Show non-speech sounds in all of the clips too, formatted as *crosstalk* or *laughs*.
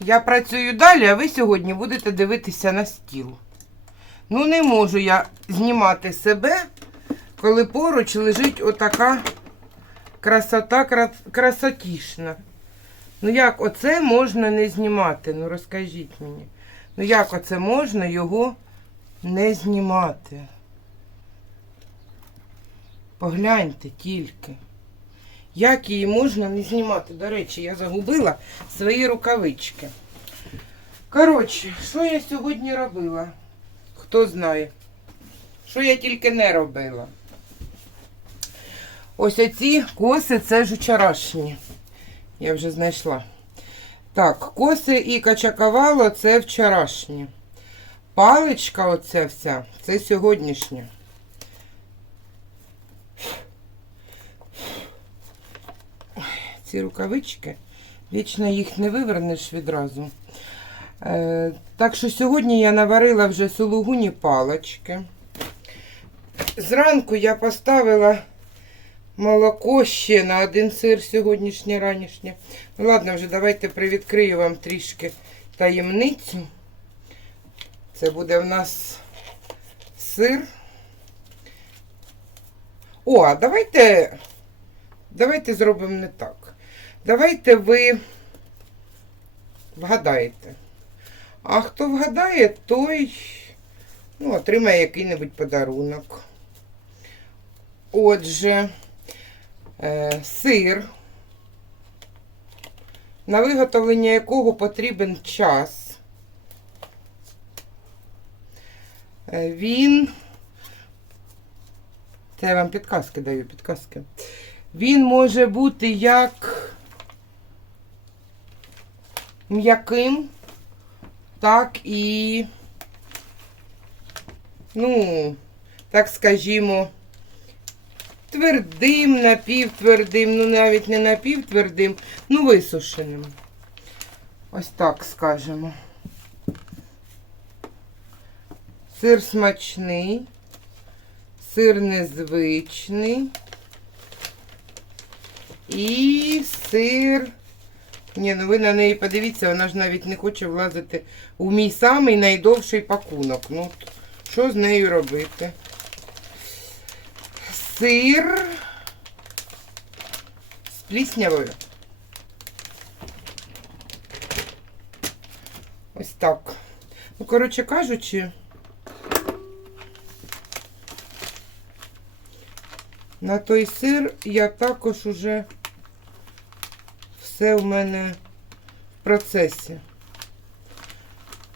Я працюю далі, а ви сьогодні будете дивитися на стіл. Ну, не можу я знімати себе, коли поруч лежить отака красота красотішна. Ну як оце можна не знімати? Ну розкажіть мені. Ну як оце можна його не знімати? Погляньте тільки. Як її можна не знімати? До речі, я загубила свої рукавички. Коротше, що я сьогодні робила? Хто знає? Що я тільки не робила? Ось оці коси це ж вчорашні. Я вже знайшла. Так, коси і качаковало це вчорашні. Паличка оця вся, це сьогоднішня. ці рукавички. Вічно їх не вивернеш відразу. Е, так що сьогодні я наварила вже сулугуні палочки. Зранку я поставила молоко ще на один сир сьогоднішнє ранішнє. Ну ладно, вже давайте привідкрию вам трішки таємницю. Це буде в нас сир. О, а давайте, давайте зробимо не так. Давайте ви вгадаєте. А хто вгадає, той ну, отримає який-небудь подарунок. Отже, сир, на виготовлення якого потрібен час. Е, Він. Це я вам підказки даю, підказки. Він може бути як м'яким, так і, ну, так скажімо, твердим, напівтвердим, ну навіть не напівтвердим, ну висушеним. Ось так скажемо. Сир смачний, сир незвичний. І сир. Ні, ну ви на неї подивіться, вона ж навіть не хоче влазити у мій самий найдовший пакунок. Ну, що з нею робити? Сир з пліснявою. Ось так. Ну, коротше кажучи, на той сир я також уже все в мене в процесі.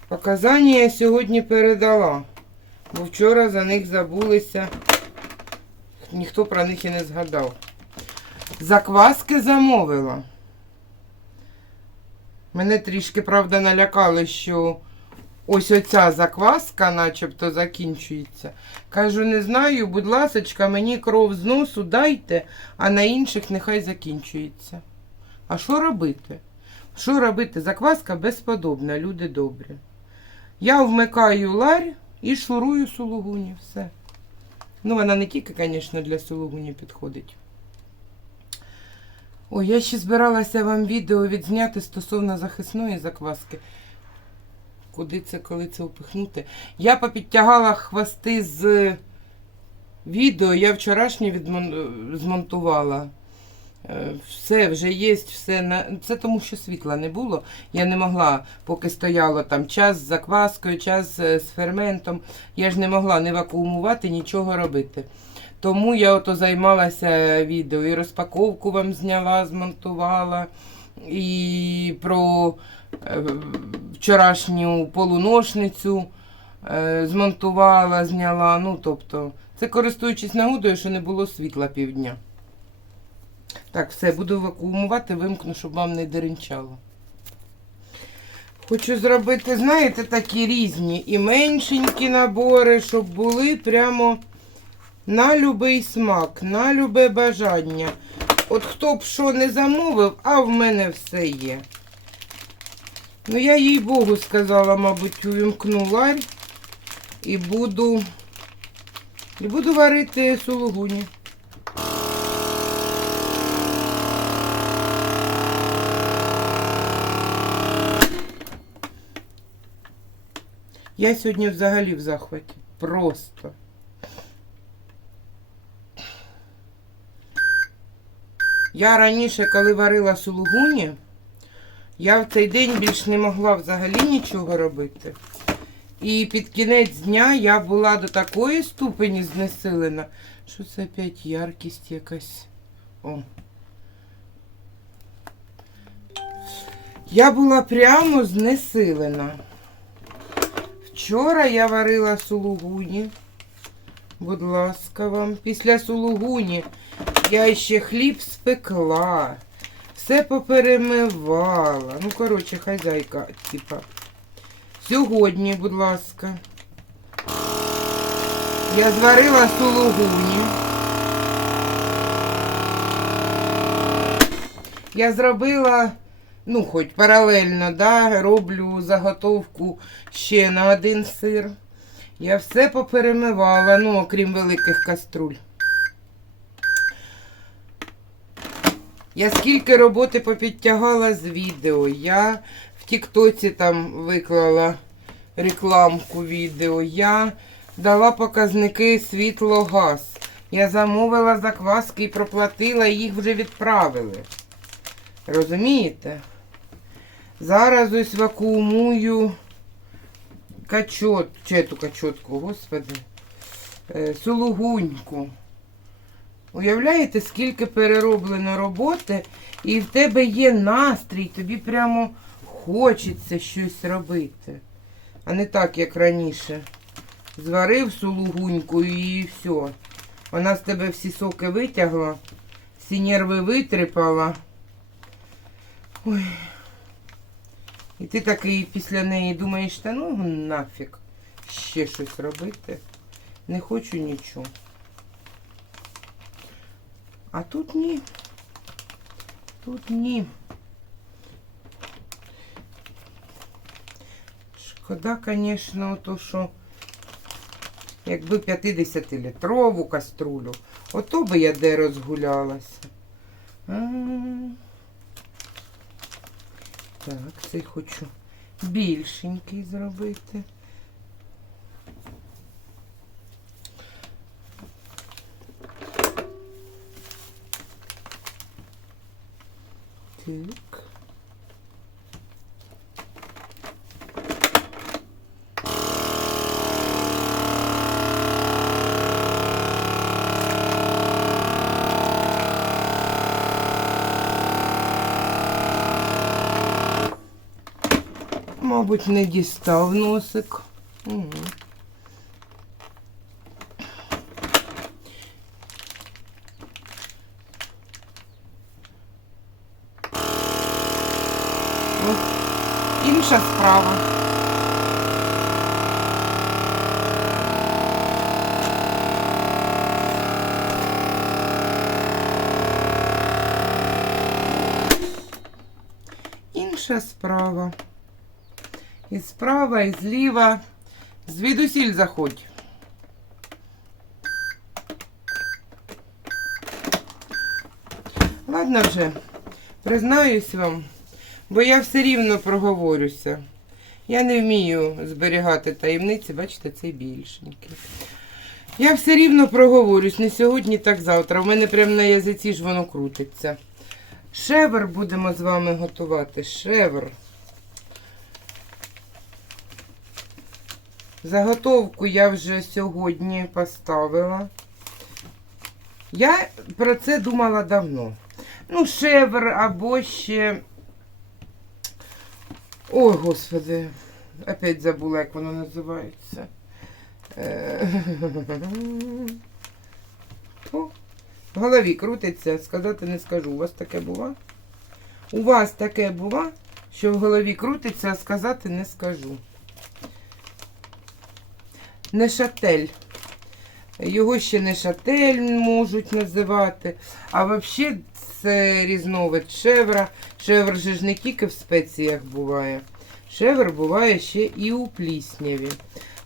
Показання я сьогодні передала, бо вчора за них забулися, ніхто про них і не згадав. Закваски замовила. Мене трішки, правда, налякали, що ось оця закваска начебто закінчується. Кажу, не знаю, будь ласочка, мені кров з носу дайте, а на інших нехай закінчується. А що робити? Що робити? Закваска безподобна, люди добрі. Я вмикаю ларь і шурую сулугуні. Все. Ну, вона не тільки, звісно, для сулугуні підходить. Ой, я ще збиралася вам відео відзняти стосовно захисної закваски. Куди це, коли це впихнути? Я попідтягала хвости з відео, я вчорашнє відмон... змонтувала. Е, Все вже є, все на це тому, що світла не було. Я не могла, поки стояло там час з закваскою, час е, з ферментом. Я ж не могла не вакуумувати, нічого робити. Тому я ото займалася відео і розпаковку вам зняла, змонтувала, і про е, вчорашню полуношницю змонтувала, зняла. Ну, тобто, це користуючись нагодою, що не було світла півдня. Так, все, буду вакуумувати, вимкну, щоб вам не деренчало. Хочу зробити, знаєте, такі різні і меншенькі набори, щоб були прямо на любий смак, на любе бажання. От хто б що не замовив, а в мене все є. Ну, я їй Богу сказала, мабуть, увімкну ларь і буду. І буду варити сулугуні. Я сьогодні взагалі в захваті. Просто. Я раніше, коли варила сулугуні, я в цей день більш не могла взагалі нічого робити. І під кінець дня я була до такої ступені знесилена, що це опять яркість якась. О. Я була прямо знесилена. Вчора я варила сулугуні. Будь ласка вам. Після сулугуні я ще хліб спекла. Все поперемивала. Ну, коротше, хазяйка, типа. Сьогодні, будь ласка. Я зварила сулугуні. Я зробила, ну, хоч паралельно, да, роблю заготовку ще на один сир. Я все поперемивала, ну, окрім великих каструль. Я скільки роботи попідтягала з відео. Я в Тіктоці там виклала рекламку відео. Я дала показники світло-газ. Я замовила закваски і проплатила, і їх вже відправили. Розумієте? Зараз ось вакуумую качот, чи ту качотку, господи, е, сулугуньку. Уявляєте, скільки перероблено роботи, і в тебе є настрій, тобі прямо хочеться щось робити. А не так, як раніше. Зварив сулугуньку і все. Вона з тебе всі соки витягла, всі нерви витрипала. Ой. І ти такий після неї думаєш, та ну нафіг ще щось робити. Не хочу нічого. А тут ні. Тут ні. Шкода, звісно, то, що якби 50-літрову каструлю, ото би я де розгулялася. Так, цей хочу більшенький зробити. Так. Мабуть, не дістав носик. Угу. Інша справа. Інша справа. І справа, і зліва. Звідусіль заходь. Ладно вже, признаюсь вам, бо я все рівно проговорюся. Я не вмію зберігати таємниці, бачите, цей більшенький. Я все рівно проговорюсь, не сьогодні, так завтра. У мене прямо на язиці ж воно крутиться. Шевер будемо з вами готувати. Шевер. Заготовку я вже сьогодні поставила. Я про це думала давно. Ну, шевр або ще. Ой, господи, опять забула, як воно називається. Е, *laughs* О, В голові крутиться, сказати не скажу. У вас таке бува? У вас таке бува, що в голові крутиться, а сказати не скажу. Нешатель. Його ще нешатель можуть називати. А взагалі це різновид шевра. Шевр же ж не тільки в спеціях буває. Шевр буває ще і у плісняві.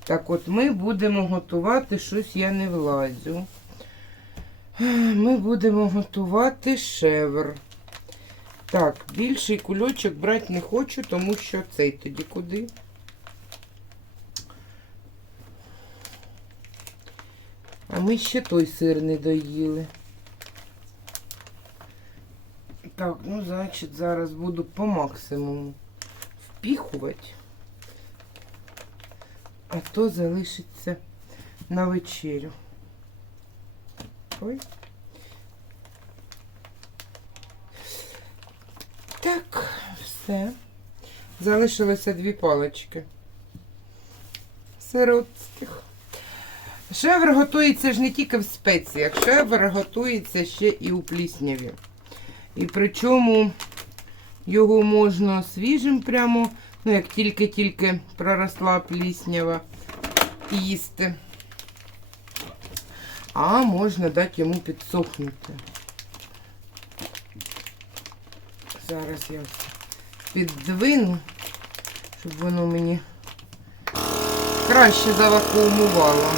Так от ми будемо готувати щось я не влазю. Ми будемо готувати шевр. Так, більший кульочок брати не хочу, тому що цей тоді куди. А ми ще той сир не доїли. Так, ну, значить, зараз буду по максимуму впіхувати, а то залишиться на вечерю. Ой. Так, все. Залишилося дві палички. Сиротських. Шевр готується ж не тільки в спеціях, шевр готується ще і у плісняві. І причому його можна свіжим прямо, ну як тільки-тільки проросла пліснява, їсти. А можна дати йому підсохнути. Зараз я піддвину, щоб воно мені краще завакуумувало.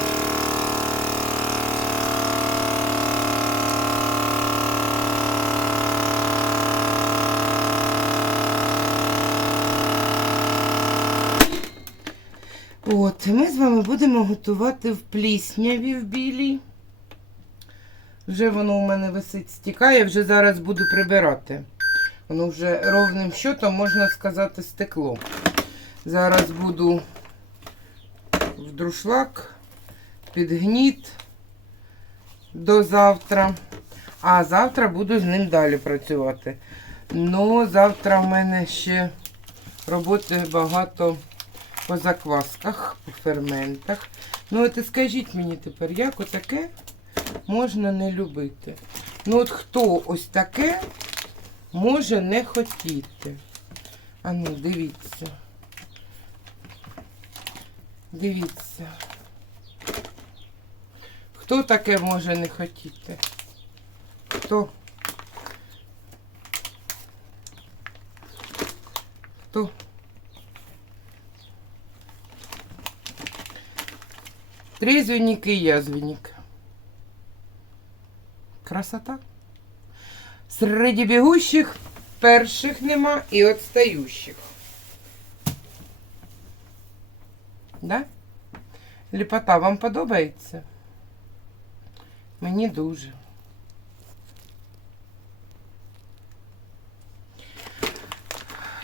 От, і ми з вами будемо готувати в плісняві в білій. Вже воно у мене висить, стікає, вже зараз буду прибирати. Воно вже ровним щотом, можна сказати, стекло. Зараз буду в друшлак, підгніт до завтра. А завтра буду з ним далі працювати. Ну, завтра в мене ще роботи багато по заквасках, по ферментах. Ну, от і скажіть мені тепер, як отаке можна не любити? Ну, от хто ось таке може не хотіти? А ну, дивіться. Дивіться. Хто таке може не хотіти? Хто? Хто? Трезвенник и язвенник. Красота. Среди бегущих перших нема і отстающих. Да? Ліпота вам подобається? Мені дуже.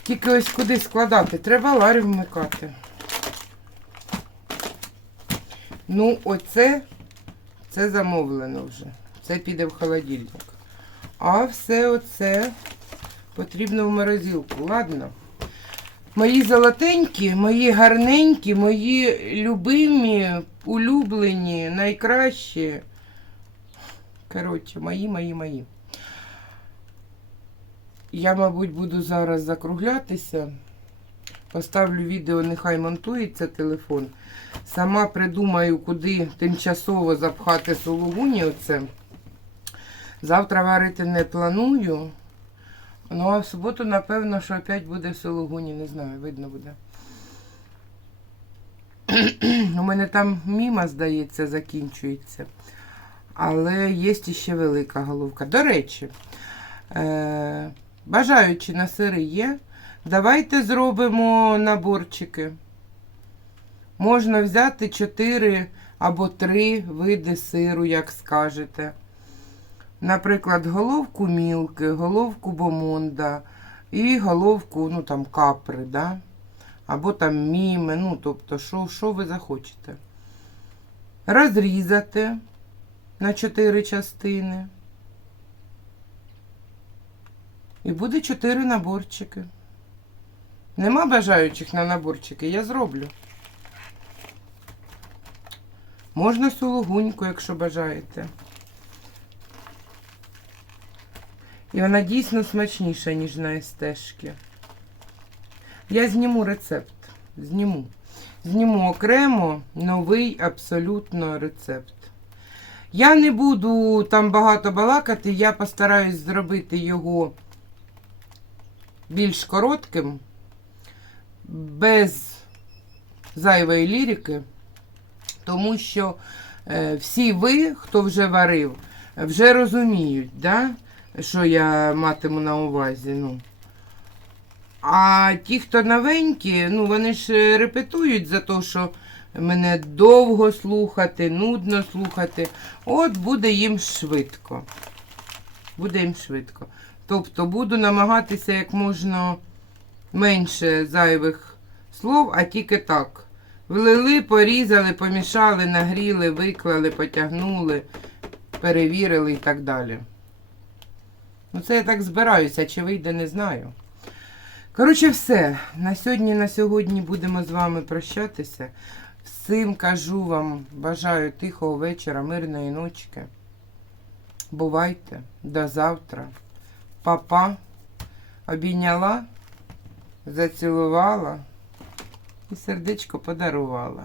Тільки ось куди складати? Треба ларю вмикати. Ну, оце це замовлено вже. Це піде в холодильник. А все оце потрібно в морозилку. Ладно. Мої золотенькі, мої гарненькі, мої любимі, улюблені, найкращі. Коротше, мої, мої, мої. Я, мабуть, буду зараз закруглятися. Поставлю відео, нехай монтується телефон. Сама придумаю, куди тимчасово запхати сулугуні. Оце. Завтра варити не планую. Ну, а в суботу, напевно, що опять буде в сулугуні, не знаю, видно буде. У мене там міма, здається, закінчується. Але є ще велика головка. До речі, е- бажаючи на сири є. Давайте зробимо наборчики. Можна взяти 4 або 3 види сиру, як скажете. Наприклад, головку мілки, головку бомонда і головку, ну там, капри, да? або там міми, ну, тобто, що, що ви захочете. Розрізати на 4 частини. І буде 4 наборчики. Нема бажаючих на наборчики, я зроблю. Можна сулугуньку, якщо бажаєте. І вона дійсно смачніша, ніж на естешки. Я зніму рецепт. Зніму. Зніму окремо новий абсолютно рецепт. Я не буду там багато балакати, я постараюсь зробити його більш коротким. Без зайвої лірики, тому що е, всі ви, хто вже варив, вже розуміють, да, що я матиму на увазі. Ну. А ті, хто новенькі, ну вони ж е, репетують за те, що мене довго слухати, нудно слухати. От буде їм швидко. Буде їм швидко. Тобто буду намагатися як можна менше зайвих слов, а тільки так. Влили, порізали, помішали, нагріли, виклали, потягнули, перевірили і так далі. Ну, це я так збираюся, чи вийде, не знаю. Коротше, все. На сьогодні, на сьогодні будемо з вами прощатися. Всім кажу вам, бажаю тихого вечора, мирної ночки. Бувайте, до завтра. Папа обійняла, зацілувала і сердечко подарувала.